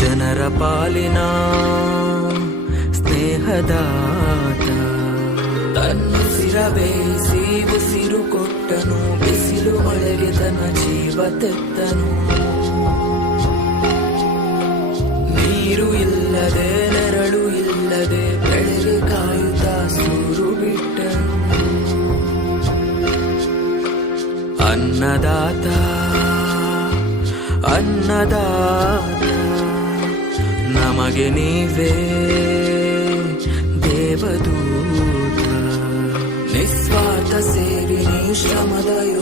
ಜನರ ಪಾಲಿನ ಸ್ನೇಹದಾತ, ತನ್ನುಸಿರ ಬೇಯಿಸಿ ಉಸಿರು ಕೊಟ್ಟನು, ಬಿಸಿಲು ಮಳೆಗೆ ತನ್ನ ಜೀವ ತೆತ್ತನು. ನೀರು ಇಲ್ಲದೆ ನೆರಳು ಇಲ್ಲದೆ ಬೆಳೆಗೆ ಕಾಯುತ್ತಾ ಸೂರು ಬಿಟ್ಟನು. ಅನ್ನದಾತ ಅನ್ನದಾತ ನಮಗೆ ನೀವೇ ದೇವದೂತ. ನಿಸ್ವಾರ್ಥ ಸೇರಿ ಶ್ರಮದ